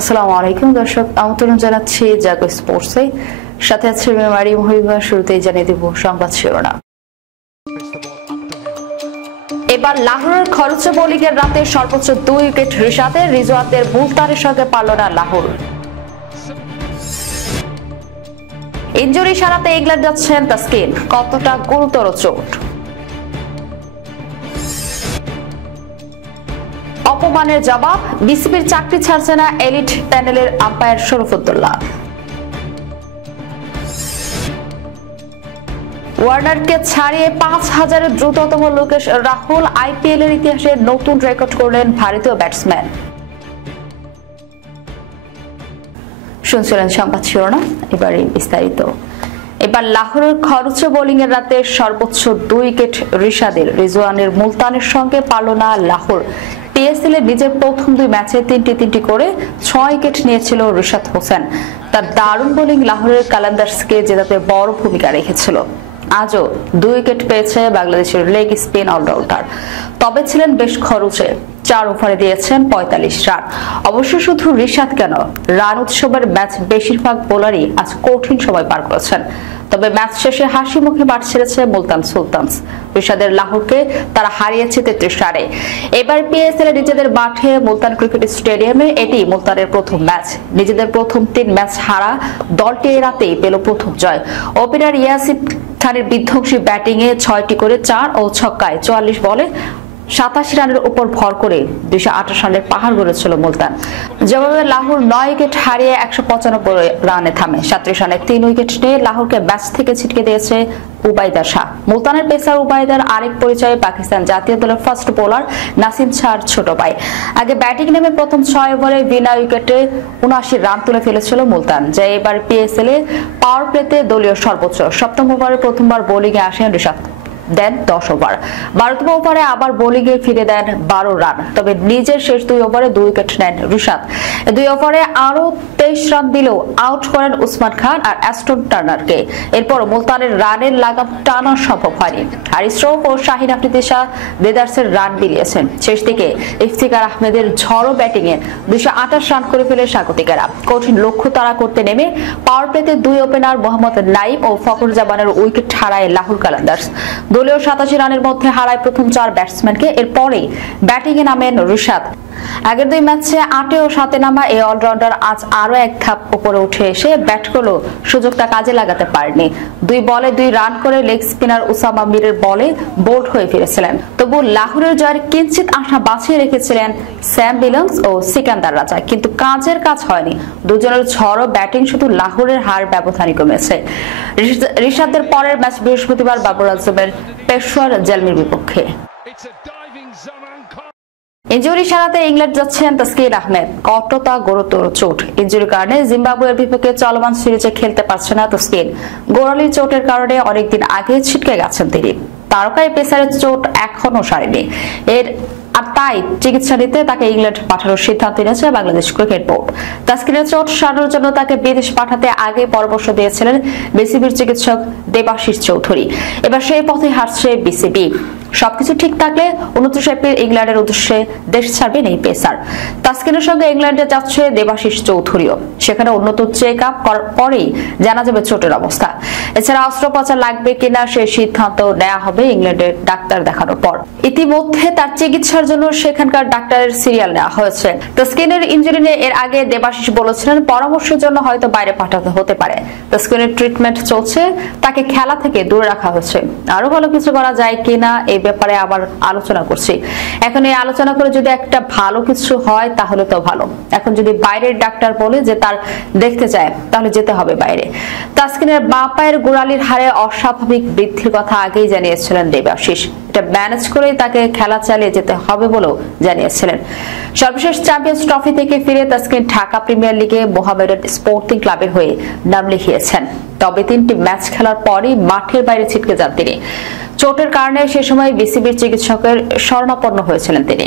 আসসালামু আলাইকুম দর্শক, আমন্ত্রণ জানাচ্ছি জাগো স্পোর্টসে। সাথে আছে মেমারি মহিবা। শুরুতেই জানিয়ে দেব সংবাদ শিরোনাম। এবার লাহোরের খরচে বোলিংয়ের রাতে সর্বোচ্চ 2 উইকেট রিশাদের। রিজওয়ানদের মুলতানের সঙ্গে পারল না লাহোর। ইনজুরি সারাতে ইংল্যান্ড যাচ্ছেন তাসকিন, কতটা গুরুতর চোট? অপমানের জবাব, বিসিবির চাকরি ছাড়ছে না এলিট প্যানেলের আম্পায়ার শরফুদ্দৌলা। ওয়ার্নারকে ছাড়িয়ে 5000-এর দ্রুততম লোকেশ রাহুল আইপিএল এর ইতিহাসে নতুন রেকর্ড করলেন ভারতীয় ব্যাটসম্যান। শুনছিলেন সংবাদ শিরোনাম, এবারে বিস্তারিত। এবার লাহোরের খরচে বোলিং এর রাতে সর্বোচ্চ 2 উইকেট রিশাদের। রিজওয়ানের মুলতানের সঙ্গে পারল না লাহোর। পিএসএল এর নিজের প্রথম 2 ম্যাচে 3টি করে 6 উইকেট নিয়েছিল রিশাদ হোসেন। তার দারুণ বোলিং লাহোরের কালান্দার্সকে জেতাতে বড় ভূমিকা রেখেছিল। আজও 2 উইকেট পেয়েছে বাংলাদেশের লেগ স্পিন অলরাউন্ডার, তবে ছিলেন বেশ খরচে। 4 ওভারে দিয়েছেন 45 রান। অবশ্য শুধু রিশাদ কেন, রান উৎসবের ম্যাচ বেশিরভাগ বোলারই আজ কঠিন সময় পার করেছেন। তবে ম্যাচ শেষে হাসি মুখে মাঠ ছেড়েছে মুলতান সুলতানস। রিশাদের লাহোরকে তারা হারিয়েছে 33 রানে। এবার পিএসএল নিজেদের মাঠে মুলতান ক্রিকেট স্টেডিয়ামে এটি মুলতানের প্রথম ম্যাচ। নিজেদের প্রথম 3 ম্যাচ হারা দলটি এই রাতেই পেল প্রথম জয়। ওপেনার ইয়াসিফ খানের বিধ্বংসী ব্যাটিংয়ে 6টি করে 4 ও ছক্কায় 44 বলে 87 রানের উপর ভর করে 228 রানের পাহাড় গড়েছিল মুলতান। জবাবে লাহোর 9 উইকেট হারিয়ে 195 রানে থামে। 37 রানে 3 উইকেট নিয়ে লাহোরকে ম্যাচ থেকে ছিটকে দিয়েছে উবাইদার শাহ। মুলতানের পেসার উবাইদার আরেক পরিচয়ে পাকিস্তান জাতীয় দলের ফাস্ট বোলার নাসিম শাহর ছোট ভাই। আগে ব্যাটিং নেমে প্রথম 6 ওভারে বিনা উইকেটে 79 রান তুলে ফেলেছিল মুলতান, যা এবার পিএসএল এ পাওয়ার প্লেতে দলীয় সর্বোচ্চ। সপ্তম ওভারে প্রথমবার বোলিং এ আসেন রিশাদ, দেন 10 ওভার। 12তম ওভারে আবার বোলিং এ ফিরে দেন 12 রান। তবে নিজের শেষ 2 ওভারে 2 উইকেট নেন রিশাদ। 2 ওভারে আরো 23 রান দিলেও আউট করেন উসমান খান আর অ্যাস্টন টার্নারকে। এরপর মুলতানের রানের লাগাম টানা সম্ভব হয়নি। হারিস রৌফ ও শাহিন আফ্রিদি শাহ দেদার্সের রান বিলিয়েছেন। শেষ দিকে ইফতিকার আহমেদের ঝড়ো ব্যাটিং এ 228 রান করে ফেলে স্বাগতিকেরা। কঠিন লক্ষ্য তাড়া করতে নেমে পাওয়ার প্লেতে 2 ওপেনার মোহাম্মদ নাইম ও ফখর জামানের উইকেট হারায় লাহোর কালান্দার্স। দলীয় 87 রানের মধ্যে হারায় প্রথম 4 ব্যাটসম্যানকে। এরপরে ব্যাটিং এ নামেন রিশাদ। আগের 2 ম্যাচে 8 ও 7 নামা এই অলরাউন্ডার আজ আরো এক ধাপ উপরে উঠে এসে ব্যাট করলেও সুযোগটা কাজে লাগাতে পারেনি। 2 বলে 2 রান করে লেগ স্পিনার উসামা মিরের বলে বোল্ড হয়ে ফিরেছিলেন। তবু লাহোরের জয়ের কিঞ্চিত আশা বাঁচিয়ে রেখেছিলেন স্যাম বিলিংস ও সিকান্দার রাজা, কিন্তু কাজের কাজ হয়নি। দুজনের ঝড়ো ব্যাটিং শুধু লাহোরের হার ব্যবধানই কমেছে। রিশাদের পরের ম্যাচ বৃহস্পতিবার বাবর আজমের পেশোয়ার জেলমির বিপক্ষে। ইনজুরি সারাতে ইংল্যান্ড যাচ্ছেন তাসকিন আহমেদ, কতটা গুরুতর চোট? ইনজুরির কারণে জিম্বাবুয়ের বিপক্ষে চলমান সিরিজে খেলতে পারছে না তাসকিন। গোড়ালির চোটের কারণে অনেকদিন আগে ছিটকে গেছেন তিনি। তারকায় পেসারের চোট এখনো সারেনি, আর তাই চিকিৎসা নিতে তাকে ইংল্যান্ড পাঠানোর সিদ্ধান্ত নিয়েছে বাংলাদেশ ক্রিকেট বোর্ড। তাসকিনের চোট সারানোর জন্য তাকে বিদেশ পাঠাতে আগে পরামর্শ দিয়েছিলেন বিসিবির চিকিৎসক দেবাশিস চৌধুরী। এবার সেই পথে হাঁটছে বিসিবি। সবকিছু ঠিক থাকলে 29 এপ্রিল ইংল্যান্ডের উদ্দেশ্যে দেশ ছাড়বেন এই পেসার। তাসকিনের সঙ্গে ইংল্যান্ডে যাচ্ছে দেবাশিস চৌধুরীও। সেখানে উন্নত চেক আপ পরেই জানা যাবে চোটের অবস্থা। এছাড়া অস্ত্রোপচার লাগবে কিনা সেই সিদ্ধান্ত নেওয়া হবে ইংল্যান্ডের ডাক্তার দেখানোর পর। ইতিমধ্যে তার চিকিৎসার জন্য সেখানকার ডাক্তারের সিরিয়াল নেওয়া হয়েছে। তাসকিনের ইনজুরি নিয়ে এর আগে দেবাশিস বলেছিলেন পরামর্শের জন্য হয়তো বাইরে পাঠাতে হতে পারে। তাসকিনের ট্রিটমেন্ট চলছে, তাকে খেলা থেকে দূরে রাখা হয়েছে। আরো ভালো কিছু করা যায় কিনা এই ব্যাপারে আবার আলোচনা করছি। এখন এই আলোচনা করে যদি একটা ভালো কিছু হয় তাহলে তো ভালো। এখন যদি বাইরের ডাক্তার বলে যে তার দেখতে চায় তাহলে যেতে হবে বাইরে। তাসকিনের বাঁ পায়ের গোড়ালির হারে অস্বাভাবিক বৃদ্ধির কথা আগেই জানিয়েছিলেন দেবাশিস। এটা ম্যানেজ করেই তাকে খেলা চালিয়ে যেতে হবে বলেও জানিয়েছিলেন। সর্বশেষ চ্যাম্পিয়ন্স ট্রফি থেকে ফিরে তাসকিন ঢাকা প্রিমিয়ার লিগে মোহামেডান স্পোর্টিং ক্লাবের হয়ে নাম লিখিয়েছেন। তবে 3টি ম্যাচ খেলার পরই মাঠের বাইরে ছিটকে যান তিনি। চোটের কারণে সে সময় বিসিবির চিকিৎসকের শরণাপন্ন হয়েছিলেন তিনি।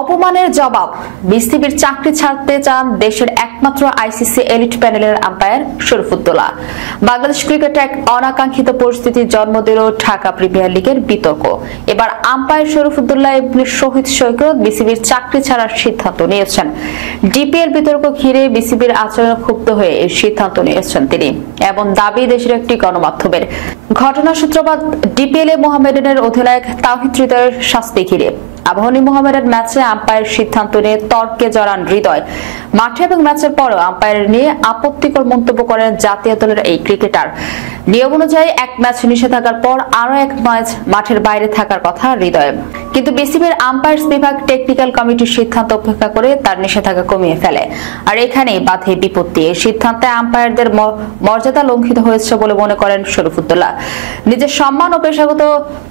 অপমানের জবাব, বিসিবির চাকরি ছাড়তে চান দেশের একমাত্র আইসিসি এলিট প্যানেলের আম্পায়ার শরীফুদ্দোল্লা। বাংলাদেশ ক্রিকেটে এক অনাকাঙ্ক্ষিত পরিস্থিতির জন্ম দিল ঢাকা প্রিমিয়ার লিগের বিতর্ক। এবার আম্পায়ার শরীফুদ্দোল্লা ইবনে শহীদ সৈকত বিসিবির চাকরি ছাড়ার সিদ্ধান্ত নিয়েছেন। ডিপিএল বিতর্ক ঘিরে বিসিবির আচরণে ক্ষুব্ধ হয়ে এই সিদ্ধান্ত নিয়েছেন তিনি, এমন দাবি দেশের একটি গণমাধ্যমের। ঘটনার সূত্রপাত ডিপিএল এ মোহামেডানের অধিনায়ক তাওহিদ হৃদয়ের শাস্তি ঘিরে। আবাহনী মোহামেডান ম্যাচে আম্পায়ার সিদ্ধান্ত নিয়ে তর্কে জড়ান হৃদয়। মাঠে এবং ম্যাচের পরেও আম্পায়ার নিয়ে আপত্তিকর মন্তব্য করেন জাতীয় দলের এই ক্রিকেটার। নিয়ম অনুযায়ী এক ম্যাচ নিষেধাজ্ঞার পর আরো এক ম্যাচ মাঠের বাইরে থাকার কথা হৃদয়, কিন্তু বিসিবির আম্পায়ার্স বিভাগ টেকনিক্যাল কমিটির সিদ্ধান্ত উপেক্ষা করে তার নিষেধাজ্ঞা কমিয়ে ফেলে। আর এখানেই বাধে বিপত্তি। এই সিদ্ধান্তে আম্পায়ারদের মর্যাদা লঙ্ঘিত হয়েছে বলে মনে করেন শরীফুদ্দোল্লা। নিজের সম্মান ও পেশাগত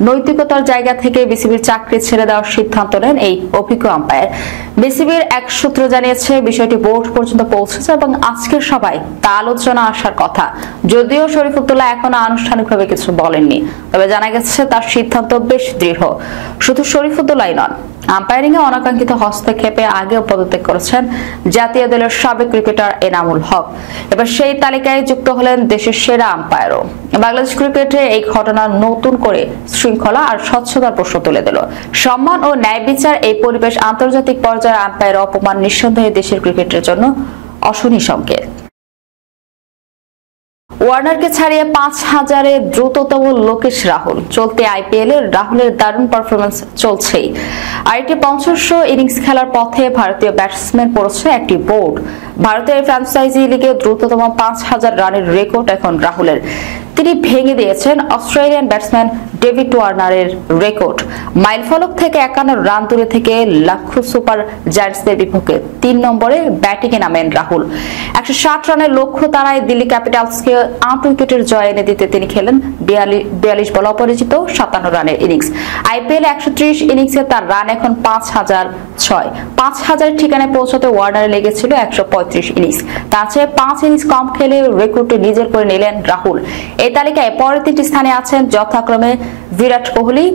নৈতিকতার জায়গা থেকে বিসিবির চাকরি ছেড়ে দেওয়ার সিদ্ধান্ত নেন এই অভিজ্ঞ আম্পায়ার। বিসিবির এক সূত্র জানিয়েছে বিষয়টি বোর্ড পর্যন্ত পৌঁছেছে এবং আজকের সভায় তা আলোচনা আসার কথা। যদিও শরীফুদ্দোল্লা এখনো আনুষ্ঠানিকভাবে কিছু বলেননি, তবে জানা গেছে তার সিদ্ধান্ত বেশ দৃঢ়। শুধু শরীফুদ্দোল্লাই নন, আম্পায়ারিং এ অনাকাঙ্ক্ষিত হস্তক্ষেপে আগেও পদত্যাগ করেছেন জাতীয় দলের সাবেক ক্রিকেটার এনামুল হক। এবার সেই তালিকায় যুক্ত হলেন দেশের সেরা আম্পায়ারও। বাংলাদেশ ক্রিকেটে এই ঘটনা নতুন করে শৃঙ্খলা আর স্বচ্ছতার প্রশ্ন তুলে দিল। সম্মান ও ন্যায় বিচার এই পরিবেশ আন্তর্জাতিক পর্যায়ে আম্পায়ার অপমান নিঃসন্দেহে দেশের ক্রিকেটের জন্য অশনি সংকেত। ওয়ার্নারকে ছাড়িয়ে ৫,০০০-এ দ্রুততম লোকেশ রাহুল। চলতি আইপিএলে রাহুলের দারুণ পারফরমেন্স চলছেই। আর একটি ৫০০ ইনিংস খেলার পথে ভারতীয় ব্যাটসম্যান পড়েছে একটি বোর্ড। ভারতের ফ্র্যাঞ্চাইজি লিগে দ্রুততম ৫,০০০ রানের রেকর্ড এখন রাহুলের। তিনি ভেঙে দিয়েছেন অস্ট্রেলিয়ান ব্যাটসম্যান ডেভিড ওয়ার্নারের রেকর্ড। মাইলফলক থেকে ৫১ রান দূরে থেকে লখনৌ সুপার জায়ান্টসদের বিপক্ষে ৩ নম্বরে ব্যাটিংয়ে নামেন রাহুল। ১৬০ রানের লক্ষ্য তাড়ায় দিল্লি ক্যাপিটালসকে ৮ উইকেটের জয় এনে দিতে তিনি খেলেন ৪২ বলে অপরাজিত ৫৭ রানের ইনিংস। আইপিএল ১৩০ ইনিংসে তার রান এখন ৫,০০৬। ৫,০০০ ঠিকানায় পৌঁছাতে ওয়ার্নারের লেগেছিল ১৩৫ ইনিংস। তার চেয়ে ৫ ইনিংস কম খেলে রেকর্ডটি নিজের করে নিলেন রাহুল। এই তালিকায় পরের ৩টি স্থানে আছেন যথাক্রমে বিরাট কোহলি,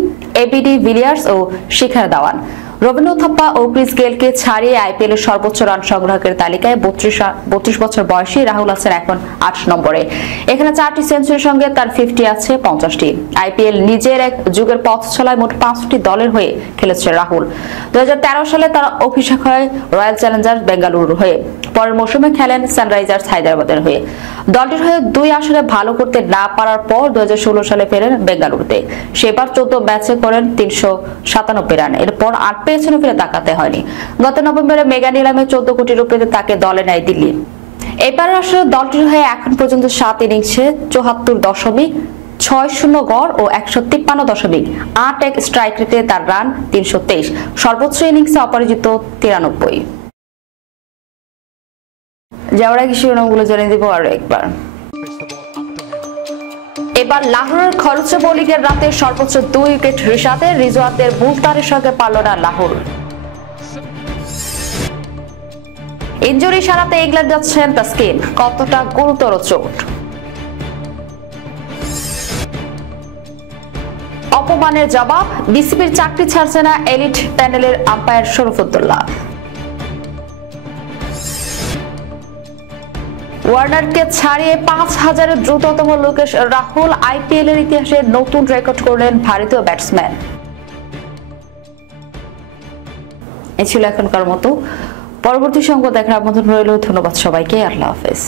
এবিডি ভিলিয়ার্স ও শিখর ধাওয়ান। রবীন্দ্র থাপ্পা ও ক্রিস গেলকে ছাড়িয়ে আইপিএল এর সর্বোচ্চ রান সংগ্রাহকের তালিকায় ৩২ বছর বয়সী রাহুল আছেন এখন ৮ নম্বরে। এখানে ৪টি সেঞ্চুরির সঙ্গে তার 50 আছে ৫০টি। আইপিএল নিজের এক যুগের পথ চলায় মোট ৫টি দলের হয়ে খেলেছে রাহুল। ২০১৩ সালে তার অভিষেক হয় রয়্যাল চ্যালেঞ্জার্স বেঙ্গালুরুর হয়ে। পরের মৌসুমে খেলেন সানরাইজার্স হায়দ্রাবাদের হয়ে। দলটির হয়ে ২ আসরে ভালো করতে না পারার পর ২০১৬ সালে ফেরেন বেঙ্গালুরুতে। সেবার ১৪ ম্যাচে করেন ৩৯৭ রান। এরপর ৮ পেছনে ফিরে তাকাতে হয়নি। গত নভেম্বরে মেগা নিলামে ১৪ কোটি রুপিতে তাকে দলে নেয় দিল্লি। এবার আসলে দলটির হয়ে এখন পর্যন্ত ৭ ইনিংসে ৭৪.৬০ গড় ও ১৫৩.৮১ স্ট্রাইক রেটে তার রান ৩২৩। সর্বোচ্চ ইনিংসে অপরাজিত ৯৩। যাওয়ার আগে শিরোনামগুলো জানিয়ে দিব আরো একবার। এবার লাহোরের খরচে বোলিংয়ের রাতে সর্বোচ্চ ২ উইকেট রিশাদের। রিজওয়ানের মুলতানের সঙ্গে পারল না লাহোর। ইনজুরি সারাতে ইংল্যান্ড যাচ্ছেন তাসকিন, কতটা গুরুতর চোট? অপমানের জবাব, বিসিবির চাকরি ছাড়ছে না এলিট প্যানেলের আম্পায়ার শরীফুদ্দোল্লা। ওয়ার্নারকে ছাড়িয়ে ৫,০০০-এর দ্রুততম লোকেশ রাহুল। আইপিএল এর ইতিহাসে নতুন রেকর্ড করলেন ভারতীয় ব্যাটসম্যান। এই ছিল এখনকার মতো। পরবর্তী সংবাদ দেখার আমন্ত্রণ রইল। ধন্যবাদ সবাইকে। আল্লাহ হাফেজ।